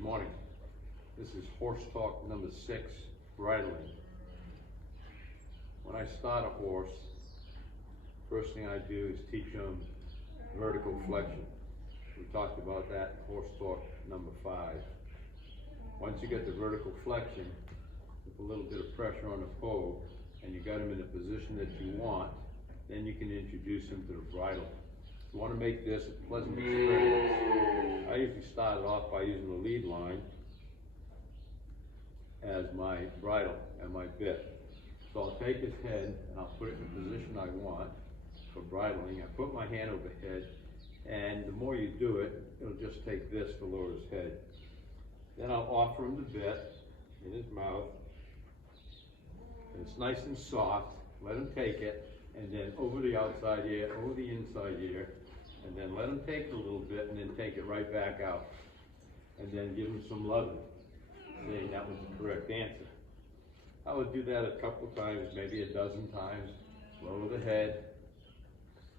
Good morning. This is horse talk number 6, bridling. When I start a horse, first thing I do is teach them vertical flexion. We talked about that in horse talk number 5. Once you get the vertical flexion, with a little bit of pressure on the pole, and you got them in the position that you want, then you can introduce them to the bridle. You want to make this a pleasant experience. I usually start it off by using the lead line as my bridle and my bit. So I'll take his head and I'll put it in the position I want for bridling. I put my hand over the head, and the more you do it, it'll just take this to lower his head. Then I'll offer him the bit in his mouth. And it's nice and soft. Let him take it, and then over the outside ear, over the inside ear, and then let him take it a little bit, and then take it right back out. And then give him some loving, saying that was the correct answer. I would do that a couple times, maybe a dozen times. Lower the head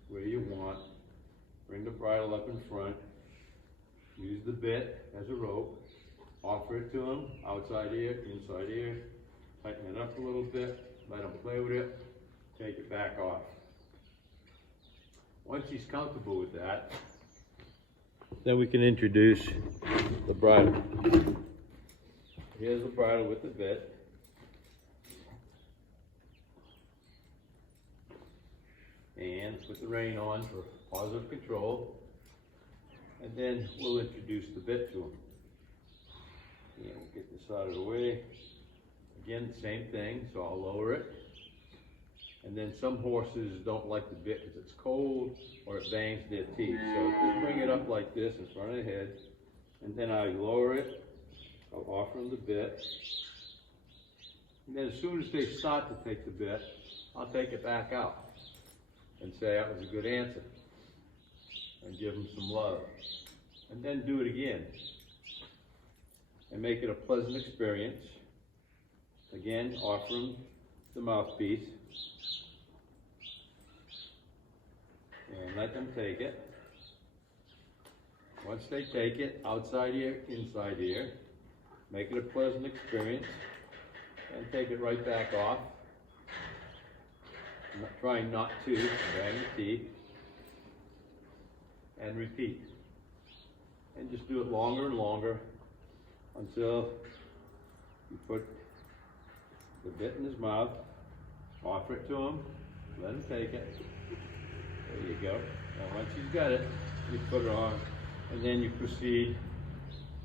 where you want. Bring the bridle up in front. Use the bit as a rope. Offer it to him, outside ear, inside ear. Tighten it up a little bit. Let him play with it. Take it back off. Once he's comfortable with that, then we can introduce the bridle. Here's the bridle with the bit. And put the rein on for positive control. And then we'll introduce the bit to him. And we'll get this out of the way. Again, the same thing, so I'll lower it. And then some horses don't like the bit because it's cold or it bangs their teeth. So just bring it up like this in front of the head. And then I lower it. I'll offer them the bit. And then as soon as they start to take the bit, I'll take it back out and say that was a good answer. And give them some love. And then do it again. And make it a pleasant experience. Again, offer them the mouthpiece. And let them take it. Once they take it, outside ear, inside ear, make it a pleasant experience, and take it right back off. Trying not to bang the teeth, and repeat. And just do it longer and longer until you put the bit in his mouth, offer it to him, let him take it. There you go. Now once he's got it, you put it on, and then you proceed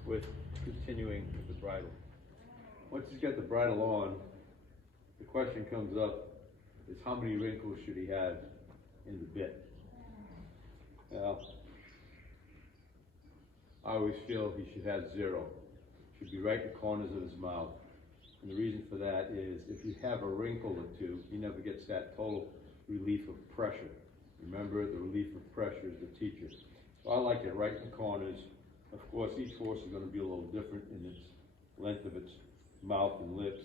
with continuing with the bridle. Once he's got the bridle on, the question comes up is how many wrinkles should he have in the bit? Now, I always feel he should have 0. Should be right in the corners of his mouth. And the reason for that is if you have a wrinkle or two, he never gets that total relief of pressure. Remember, the relief of pressure is the teacher. So I like it right in the corners. Of course, each horse is going to be a little different in its length of its mouth and lips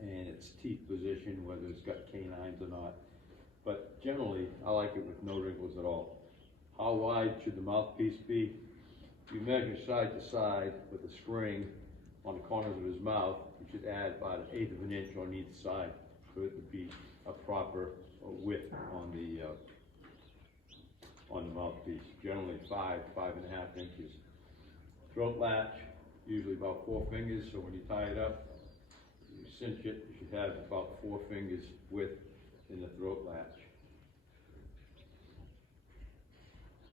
and its teeth position, whether it's got canines or not. But generally, I like it with no wrinkles at all. How wide should the mouthpiece be? You measure side to side with a spring on the corners of his mouth. You should add about 1/8 of an inch on each side for it to be a proper width on the mouthpiece. Generally 5.5 inches. Throat latch, usually about 4 fingers, so when you tie it up, you cinch it, you should have about 4 fingers width in the throat latch.